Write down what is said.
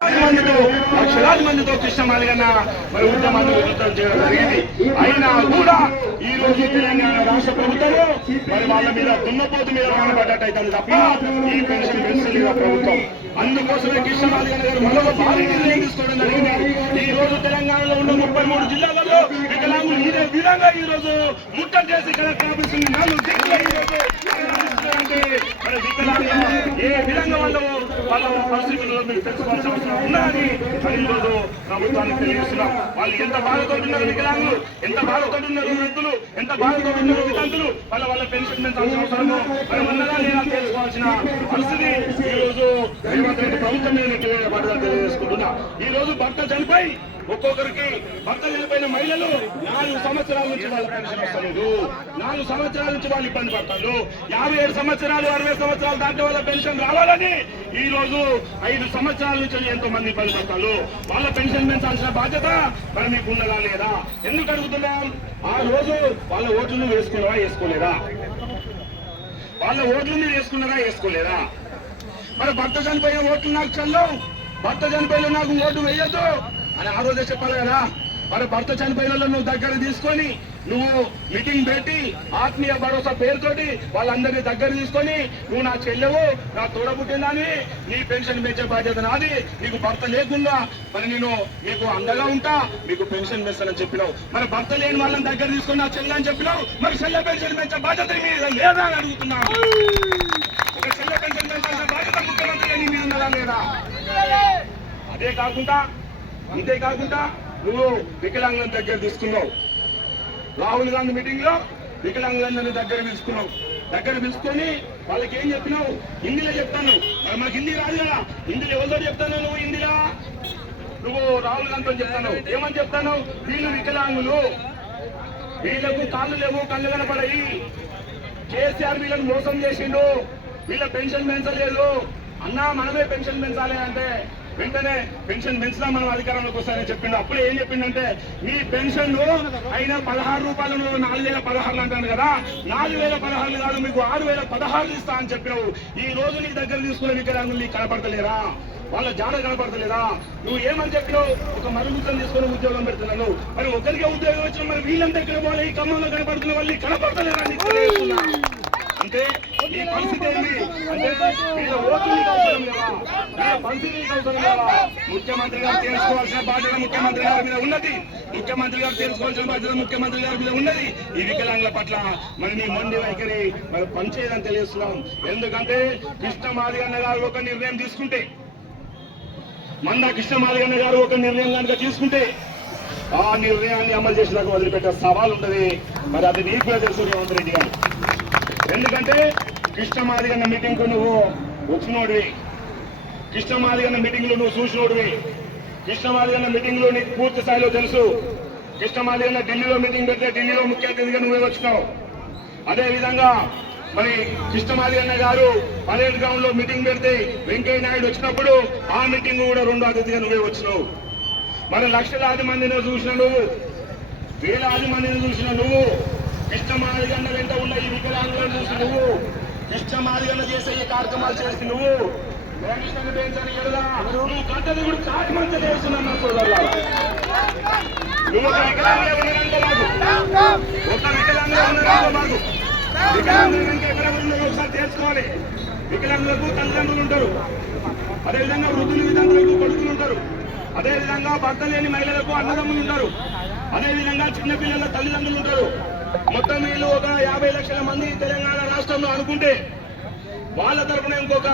లక్షలాది మందితో లక్షలాది మందితో కృష్ణ మాదిగన్న మరి ఉద్యమాన్ని ఉధృతం చేయడం జరిగింది. అయినా కూడా ఈ రోజు తెలంగాణ రాష్ట్ర ప్రభుత్వము మరి వాళ్ళ మీద దున్నపోతు మీద వానపడ్డట్టయితే తప్ప ఈ పెన్షన్ పెన్షన్ ప్రభుత్వం. అందుకోసమే కృష్ణ మాదిగన్న గారు మరొక భారీ నిర్ణయం తీసుకోవడం జరిగింది. ఈ రోజు తెలంగాణలో ఉన్న ముప్పై మూడు జిల్లాలలో వికలాంగులు ఇదే విధంగా ఈ రోజు ముట్టడి చేసి కలెక్టర్ ఆఫీస్ నాలుగు దిక్కులు ఈ రోజు అంటే మరి వికలాంగులు ఏ విధంగా వాళ్ళు వాళ్ళ పరిస్థితుల్లో మీరు తెలుసుకోవాల్సిన అవసరం ఉన్నదని ఈరోజు ప్రభుత్వానికి తెలియజేస్తున్నాం వాళ్ళు ఎంత బాధతో వికలాంగులు ఎంత బాధతో వృద్ధులు ఎంత బాధతో వితంతులు వాళ్ళ వాళ్ళ పెన్షన్ పెంచాల్సిన అవసరము మనం ఉన్నదా లేదా తెలుసుకోవాల్సిన పరిస్థితి ఈరోజు రేవంత్ రెడ్డి ప్రభుత్వం మీద తెలియజేసుకుంటున్నా. ఈ రోజు భర్త చనిపోయి ఒక్కొక్కరికి భర్త చనిపోయిన మహిళలు నాలుగు సంవత్సరాల నుంచి వాళ్ళ పెన్షన్ వస్తలేదు. నాలుగు సంవత్సరాల నుంచి వాళ్ళు ఇబ్బంది పడతారు. యాభై ఏడు సంవత్సరాలు అరవై సంవత్సరాలు దాంట్లో వాళ్ళ పెన్షన్ రావాలని ఈ రోజు ఐదు సంవత్సరాల నుంచి ఎంతో మంది ఇబ్బంది పడతారు. వాళ్ళ పెన్షన్ పెంచాల్సిన బాధ్యత మరి మీకు ఉన్నదా లేదా? ఎందుకు అడుగుతున్నాం? ఆ రోజు వాళ్ళ ఓట్లు వేసుకున్నావా వేసుకోలేదా? వాళ్ళ ఓట్లు మీరు వేసుకున్నారా వేసుకోలేదా? మరి భర్త చనిపోయిన ఓట్లు నాకు చల్లవు భర్త చనిపోయిన నాకు ఓటు వేయద్దు. అని ఆ రోజే చెప్పాలి కదా. మరి భర్త చనిపోయిన వాళ్ళు నువ్వు దగ్గర తీసుకొని నువ్వు మీటింగ్ పెట్టి ఆత్మీయ భరోసా పేరుతోటి వాళ్ళందరినీ దగ్గర తీసుకొని నువ్వు నా చెల్లెవు నా తోడబుట్టిందని నీ పెన్షన్ పెంచే బాధ్యత నాది నీకు భర్త లేకుండా మరి నేను మీకు అండగా ఉంటా మీకు పెన్షన్ పెంచాలని చెప్పినావు. మరి భర్త లేని వాళ్ళని దగ్గర తీసుకొని నా చెల్లె అని చెప్పినావు మరి చెల్లె పెన్షన్ పెంచే బాధ్యత మీద లేదా అని అడుగుతున్నా చెల్లె పెన్షన్ పెంచాల్సిన బాధ్యత ముఖ్యమంత్రి నీ మీద లేదా? అదే కాకుండా అంతేకాకుండా నువ్వు వికలాంగుల దగ్గర తీసుకున్నావు. రాహుల్ గాంధీ మీటింగ్లో వికలాంగులందరినీ దగ్గర పిలుచుకున్నావు దగ్గర పిలుచుకొని వాళ్ళకి ఏం చెప్పినావు? హిందీలో చెప్తాను. మరి మాకు హిందీ రాదు కదా. హిందీలో ఎవరితో చెప్తాను నువ్వు హిందీలో? నువ్వు రాహుల్ గాంధీతో చెప్తాను. ఏమని చెప్తాను? వీళ్ళు వికలాంగులు. వీళ్ళకు కాళ్ళు లేవు కళ్ళు కనపడయి. కేసీఆర్ వీళ్ళని మోసం చేసిండు. వీళ్ళ పెన్షన్ పెంచలేదు. అన్నా మనమే పెన్షన్ పెంచాలి అంటే వెంటనే పెన్షన్ పెంచినా మనం అధికారంలోకి వస్తాయని చెప్పిండు. అప్పుడు ఏం చెప్పిండంటే మీ పెన్షన్ అయినా పదహారు రూపాయలు నాలుగు వేల పదహారులు అంటాను కదా నాలుగు వేల పదహారులు కాదు మీకు ఆరు వేల పదహారులు ఇస్తా అని చెప్పినావు. ఈ రోజు నీ దగ్గర తీసుకున్న వికలాంగులు నీకు కనపడతలేరా? వాళ్ళ జాడ కనపడతలేదా? నువ్వు ఏమని చెప్పినావు? ఒక మరుగుతం తీసుకొని ఉద్యోగం పెడుతున్నాను. మరి ఒకరికే ఉద్యోగం వచ్చిన మరి వీళ్ళంతా ఇక్కడ పోలే? ఈ ఖమ్మంలో కనపడుతున్న వాళ్ళు నీకు కనపడతలేరా లేదా ముఖ్యమంత్రి గారు తెలుసుకోవాల్సిన బాధ్యత ముఖ్యమంత్రి గారి మీద ఉన్నది ముఖ్యమంత్రి గారు తెలుసుకోవాల్సిన బాధ్యత ముఖ్యమంత్రి గారి మీద ఉన్నది ఈ వికలాంగుల పట్ల మరి మీ మొండి వైఖరి మరి పనిచేయదని తెలియజేస్తున్నాం ఎందుకంటే కృష్ణమాది అన్న గారు ఒక నిర్ణయం తీసుకుంటే మందా కృష్ణమాదిగన్న గారు ఒక నిర్ణయం కనుక తీసుకుంటే ఆ నిర్ణయాన్ని అమలు చేసినాక వదిలిపెట్టే సవాల్ ఉంటది మరి అది నీకు తెలుసు రేవంత్ రెడ్డి గారు ఎందుకంటే కృష్ణమాదిగన్న మీటింగ్కు నువ్వు వచ్చినోడివి. కృష్ణమాదిగన్న మీటింగ్లో నువ్వు చూసినోడివి. కృష్ణమాదిగన్న మీటింగ్లో నీకు పూర్తి స్థాయిలో తెలుసు. కృష్ణమాదిగన్న ఢిల్లీలో మీటింగ్ పెడితే ఢిల్లీలో ముఖ్య అతిథిగా నువ్వే వచ్చినావు. అదేవిధంగా మరి కృష్ణమాదిగన్న గారు పరేడ్ గ్రౌండ్లో మీటింగ్ పెడితే వెంకయ్య నాయుడు వచ్చినప్పుడు ఆ మీటింగ్ కూడా రెండో అతిథిగా నువ్వే వచ్చినావు. మరి లక్షలాది మందిని చూసిన నువ్వు వేలాది మందిని చూసిన నువ్వు కృష్ణమాదిగన్న వెంట ఉన్న ఈ వికలాంగులను చూసిన నువ్వు కృష్ణమాది గన్న చేసే ఈ కార్యక్రమాలు చేసి నువ్వు వెంకటేశ్వర పెంచని ఎడలా నువ్వు కంటది కూడా చాటి మంచి చేస్తున్నాను సోదరులారా. నువ్వు ఒక వికలాంగులే ఉన్నానంటే మాకు ఒక వికలాంగులే ఉన్నానంటే మాకు వికలాంగులు కనుక ఎక్కడ ఉన్నారో ఒకసారి తెలుసుకోవాలి వికలాంగులకు తల్లిదండ్రులు ఉంటారు. అదేవిధంగా వృద్ధులు వితంతులకు కొడుకులు ఉంటారు. అదేవిధంగా భర్త లేని మహిళలకు అన్నదమ్ములు ఉంటారు. అదేవిధంగా చిన్నపిల్లల తల్లిదండ్రులు ఉంటారు. మొత్తం వీళ్ళు ఒక యాభై లక్షల మంది తెలంగాణ రాష్ట్రంలో అనుకుంటే వాళ్ళ తరపున ఇంకొక